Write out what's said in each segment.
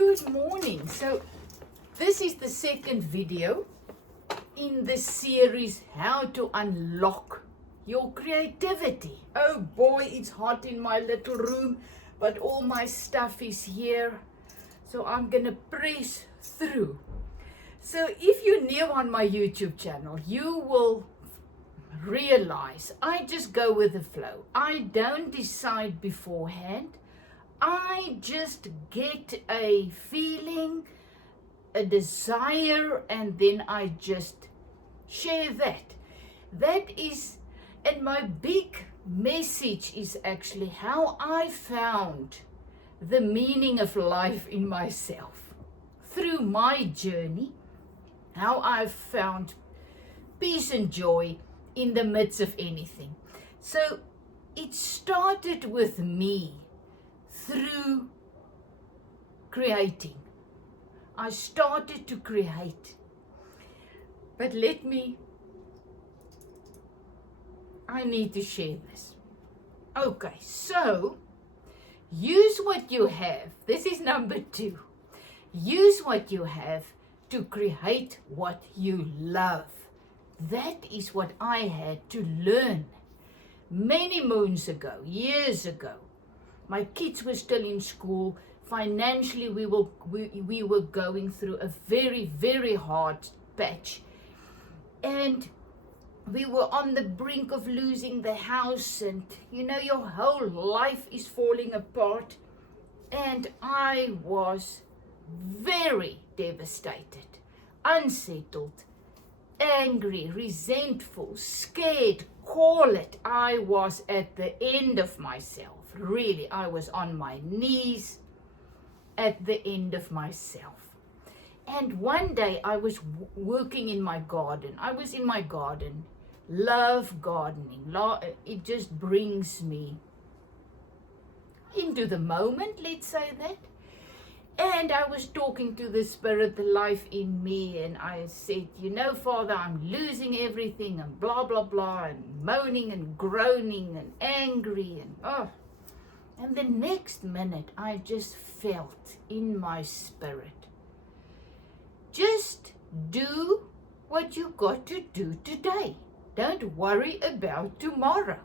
Good morning. So this is the second video in the series how to unlock your creativity. Oh boy, it's hot in my little room, but all my stuff is here, so I'm gonna press through. So if you're new on my YouTube channel, you will realize I just go with the flow. I don't decide beforehand. I just get a feeling, a desire, and then I just share that. That is, and my big message is actually how I found the meaning of life in myself through my journey, how I've found peace and joy in the midst of anything. So it started with me through creating. I started to create. But I need to share this. Okay, so use what you have. This is number 2. Use what you have to create what you love. That is what I had to learn many moons ago, years ago. My kids were still in school. Financially, we were going through a very, very hard patch. And we were on the brink of losing the house, and your whole life is falling apart. And I was very devastated, unsettled, angry, resentful, scared, call it. I was at the end of myself. Really, I was on my knees at the end of myself. And one day I was working in my garden. I was in my garden. Love gardening. It just brings me into the moment, let's say that. And I was talking to the spirit, the life in me, and I said, Father, I'm losing everything, and blah, blah, blah, and moaning and groaning and angry, and the next minute I just felt in my spirit, just do what you got to do today. Don't worry about tomorrow.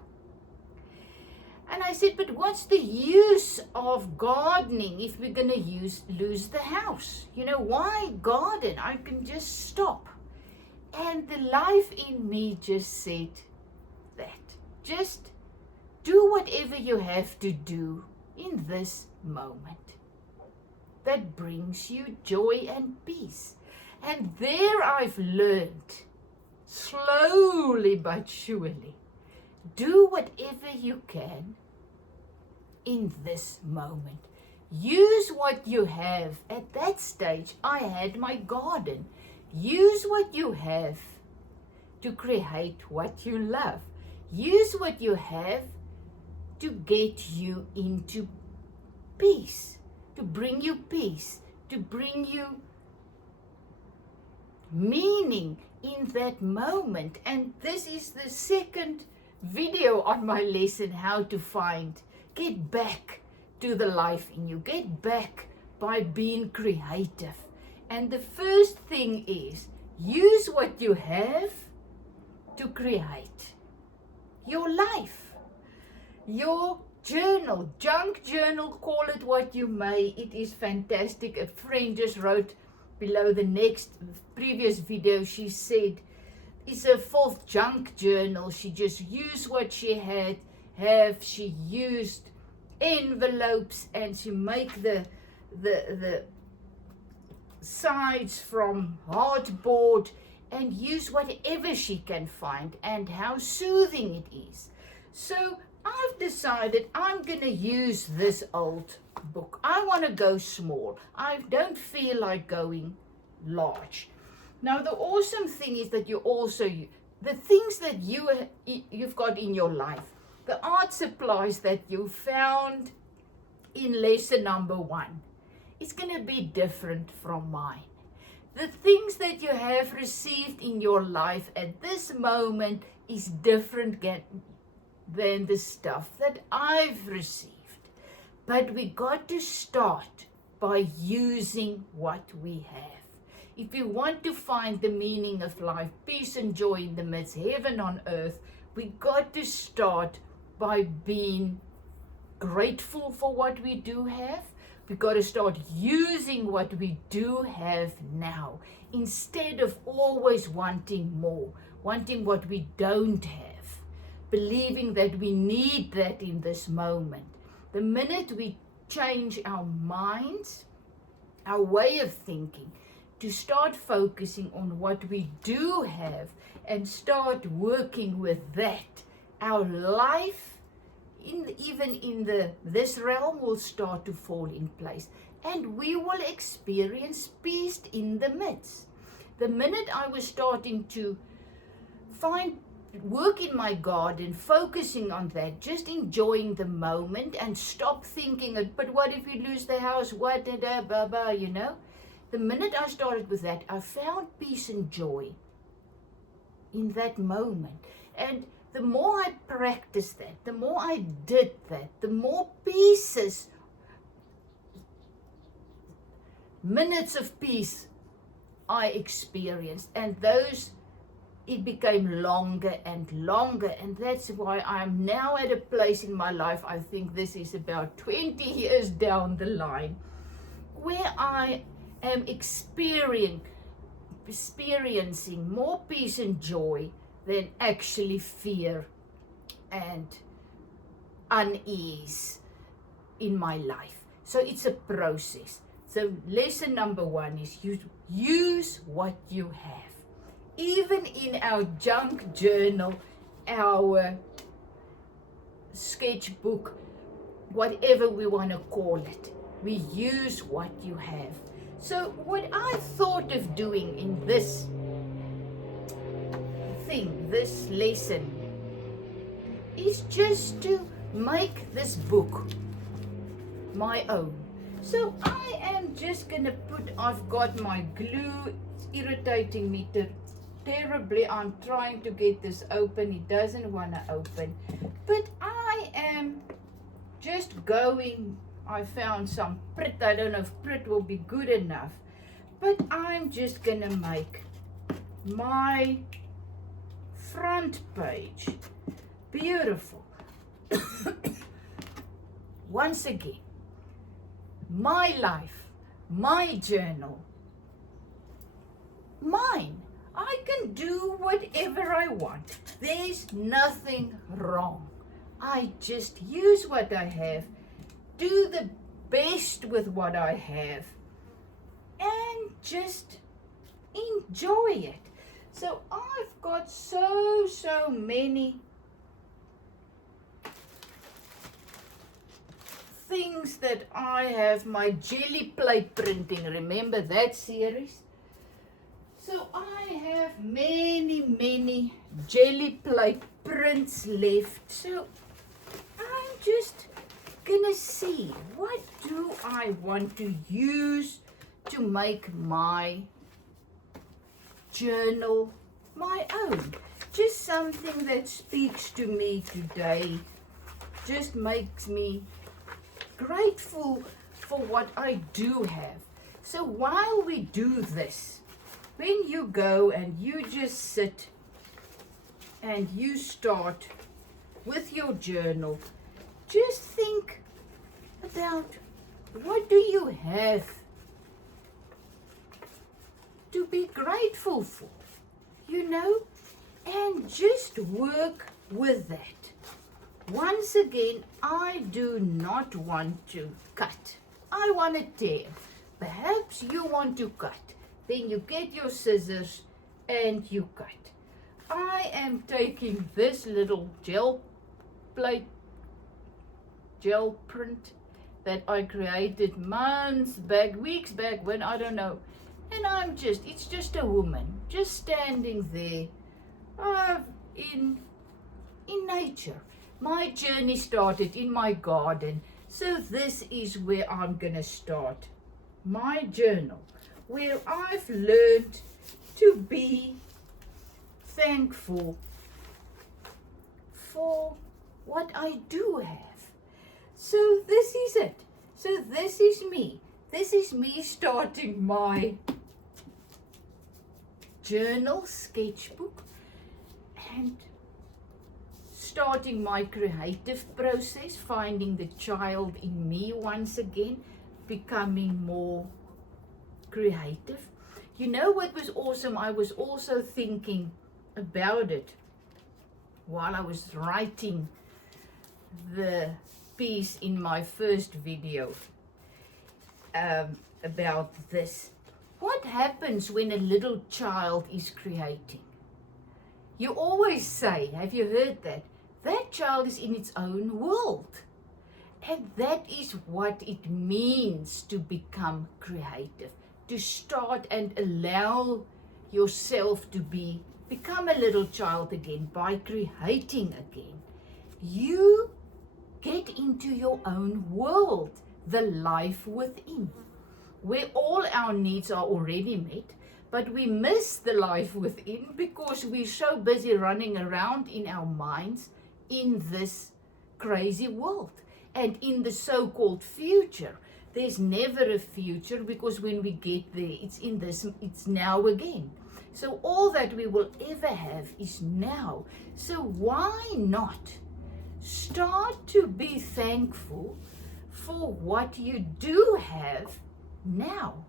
And I said, but what's the use of gardening if we're going to lose the house? Why garden? I can just stop. And the life in me just said that. Just do whatever you have to do in this moment that brings you joy and peace. And there I've learned, slowly but surely, do whatever you can in this moment. Use what you have. At that stage, I had my garden. Use what you have to create what you love. Use what you have to get you into peace, to bring you peace, to bring you meaning in that moment. And this is the second video on my lesson, how to get back to the life in you, get back by being creative. And the first thing is, use what you have to create your life, your journal, junk journal, call it what you may. It is fantastic. A friend just wrote below the previous video, she said, it's a 4th junk journal. She just used what she she used envelopes, and she make the sides from hardboard and use whatever she can find, and how soothing it is. So I've decided I'm going to use this old book. I want to go small. I don't feel like going large. Now, the awesome thing is that the things that you've got in your life, the art supplies that you found in lesson number 1, it's going to be different from mine. The things that you have received in your life at this moment is different than the stuff that I've received. But we got to start by using what we have. If you want to find the meaning of life, peace and joy in the midst, heaven on earth, we got to start by being grateful for what we do have. We got to start using what we do have now, instead of always wanting more, wanting what we don't have, believing that we need that in this moment. The minute we change our minds, our way of thinking, to start focusing on what we do have and start working with that, our life, even in this realm, will start to fall in place, and we will experience peace in the midst. The minute I was starting to work in my garden, focusing on that, just enjoying the moment, and stop thinking, but what if we lose the house, what, you know. The minute I started with that, I found peace and joy in that moment. And the more I practiced that, the more I did that, the more minutes of peace I experienced. And it became longer and longer. And that's why I'm now at a place in my life, I think this is about 20 years down the line, where I am experiencing more peace and joy than actually fear and unease in my life. So it's a process. So lesson number 1 is use what you have. Even in our junk journal, our sketchbook, whatever we want to call it, we use what you have. So what I thought of doing in this lesson, is just to make this book my own. So I am just gonna I've got my glue, it's irritating me terribly. I'm trying to get this open, it doesn't want to open, but I am just I found some print. I don't know if print will be good enough, but I'm just gonna make my front page beautiful. Once again, my life, my journal, mine. I can do whatever I want. There's nothing wrong. I just use what I have, do the best with what I have, and just enjoy it. So I've got so many things that I have. My jelly plate printing, remember that series? So I have many jelly plate prints left. So I'm just gonna see, what do I want to use to make my journal my own? Just something that speaks to me today, just makes me grateful for what I do have. So while we do this, when you go and you just sit and you start with your journal, just think about, what do you have to be grateful for, you know, and just work with that. Once again, I do not want to cut. I want to tear. Perhaps you want to cut. Then you get your scissors and you cut. I am taking this little gel print that I created months back, weeks back, when I don't know. And it's just a woman just standing there in nature. My journey started in my garden. So this is where I'm gonna start my journal, where I've learned to be thankful for what I do have. So this is it. So this is me. this is me starting my journal sketchbook and starting my creative process, finding the child in me once again, becoming more creative. You know what was awesome? I was also thinking about it while I was writing the piece in my first video about this. What happens when a little child is creating? You always say, have you heard that? That child is in its own world. And that is what it means to become creative. To start and allow yourself to become a little child again by creating again. You get into your own world, the life within, where all our needs are already met, but we miss the life within because we're so busy running around in our minds in this crazy world and in the so-called future. There's never a future because when we get there, it's now again. So all that we will ever have is now. So why not start to be thankful for what you do have now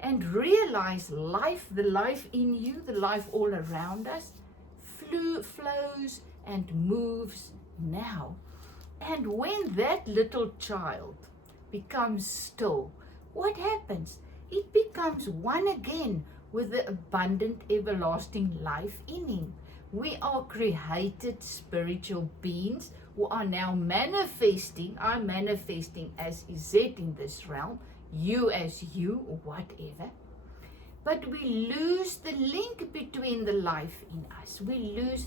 and realize life, the life in you, the life all around us, flows and moves now. And when that little child becomes still, what happens? It becomes one again with the abundant everlasting life in him. We are created spiritual beings who are now manifesting. I'm manifesting as Izet in this realm, you as you, or whatever. But we lose the link between the life in us.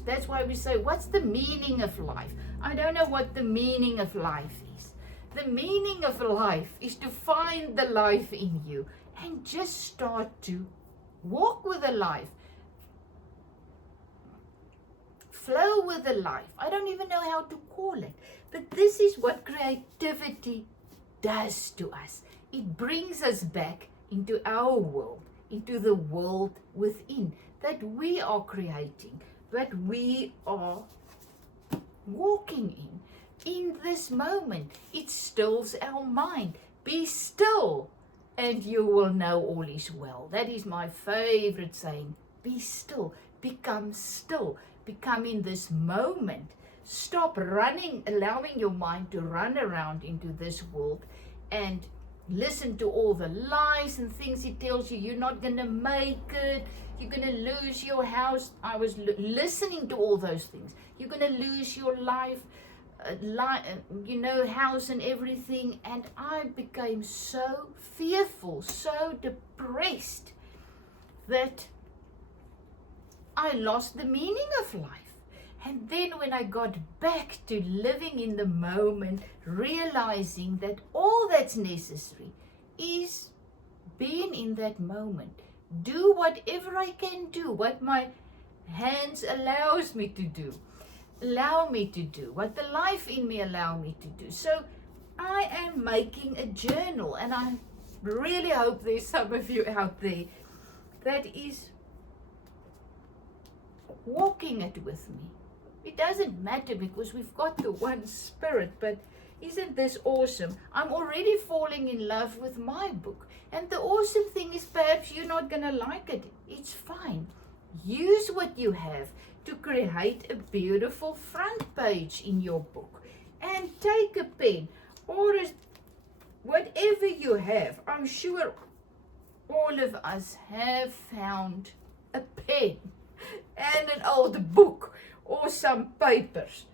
That's why we say, what's the meaning of life? I don't know what the meaning of life is. The meaning of life is to find the life in you and just start to walk with the life. Flow with the life. I don't even know how to call it. But this is what creativity does to us. It brings us back into our world, into the world within that we are creating, that we are walking in this moment. It stills our mind. Be still and you will know all is well. That is my favorite saying. Be still. Become still. Become in this moment. Stop running, allowing your mind to run around into this world and listen to all the lies and things it tells you. You're not going to make it. You're going to lose your house. I was listening to all those things. You're going to lose your life, house and everything. And I became so fearful, so depressed that I lost the meaning of life. And then when I got back to living in the moment, realizing that all that's necessary is being in that moment. Do whatever I can do, what my hands allows me to do. Allow me to do, what the life in me allow me to do. So I am making a journal, and I really hope there's some of you out there that is walking it with me. It doesn't matter because we've got the one spirit, but isn't this awesome? I'm already falling in love with my book. And the awesome thing is perhaps you're not going to like it. It's fine. Use what you have to create a beautiful front page in your book. And take a pen or whatever you have. I'm sure all of us have found a pen and an old book or some papers.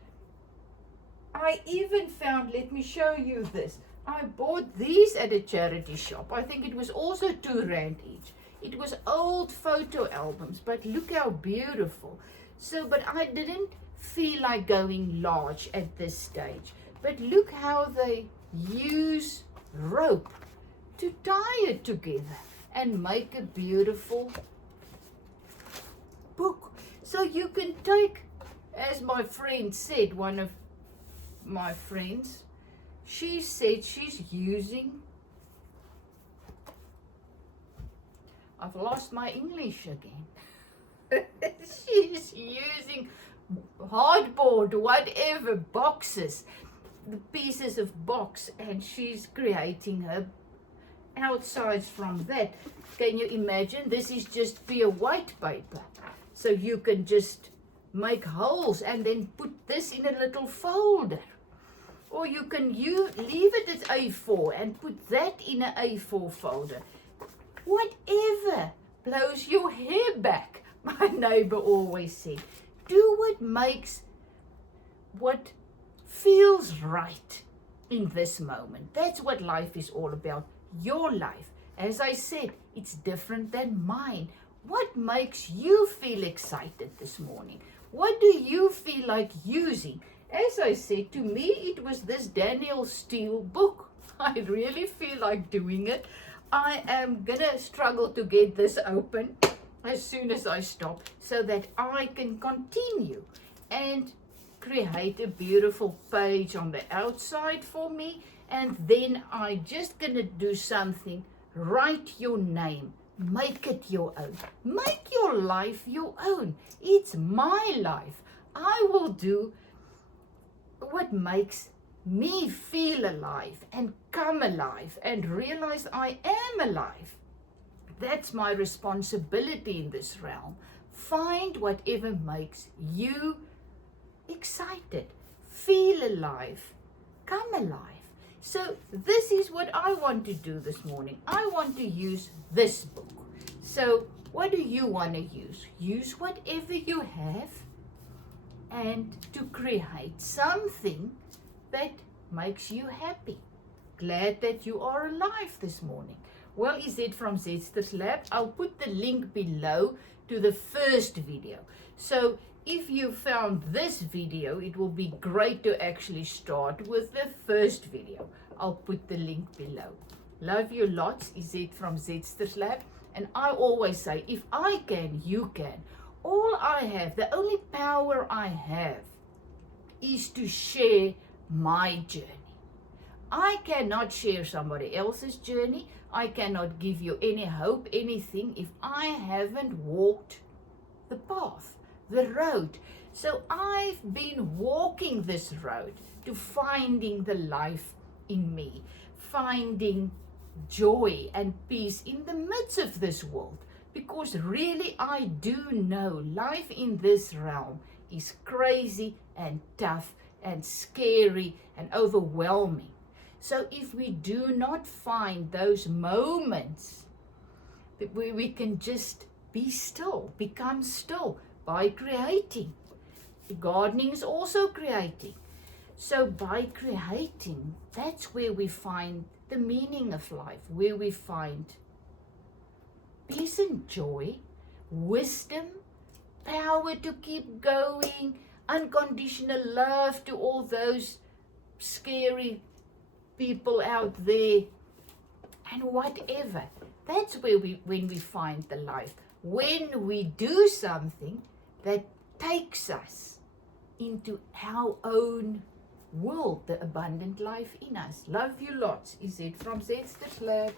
I even found, let me show you this. I bought these at a charity shop. I think it was also R2 each. It was old photo albums, but look how beautiful. So, but I didn't feel like going large at this stage. But look how they use rope to tie it together and make a beautiful book. So you can take, as my friend said, one of my friends, she said she's using I've lost my English again. She's using hardboard, whatever, boxes, the pieces of box, and she's creating her outsides from that. Can you imagine? This is just pure white paper. So you can just make holes and then put this in a little folder. Or you can leave it as A4 and put that in an A4 folder. Whatever blows your hair back, my neighbor always said. Do what feels right in this moment. That's what life is all about. Your life. As I said, it's different than mine. What makes you feel excited this morning? What do you feel like using? As I said, to me, it was this Daniel Steele book. I really feel like doing it. I am gonna struggle to get this open as soon as I stop so that I can continue and create a beautiful page on the outside for me. And then I just gonna do something. Write your name. Make it your own. Make your life your own. It's my life. I will do what makes me feel alive and come alive and realize I am alive. That's my responsibility in this realm. Find whatever makes you excited. Feel alive. Come alive. So this is what I want to do this morning. I want to use this book. So what do you want to use? Use whatever you have and to create something that makes you happy. Glad that you are alive this morning. Well, is it from Zetster's Lab? I'll put the link below to the first video. So if you found this video, it will be great to actually start with the first video. I'll put the link below. Love you lots. Is it from Zetster's Lab? And I always say, if I can, you can. All I have, the only power I have is to share my journey. I cannot share somebody else's journey. I cannot give you any hope, anything, if I haven't walked the path, the road. So I've been walking this road to finding the life in me, finding joy and peace in the midst of this world. Because really I do know life in this realm is crazy and tough and scary and overwhelming. So if we do not find those moments where we can just be still, become still by creating. Gardening is also creating. So by creating, that's where we find the meaning of life, where we find peace and joy, wisdom, power to keep going, unconditional love to all those scary people out there, and whatever. That's where when we find the life. When we do something that takes us into our own world, the abundant life in us. Love you lots. Is it from Zetster's Lab?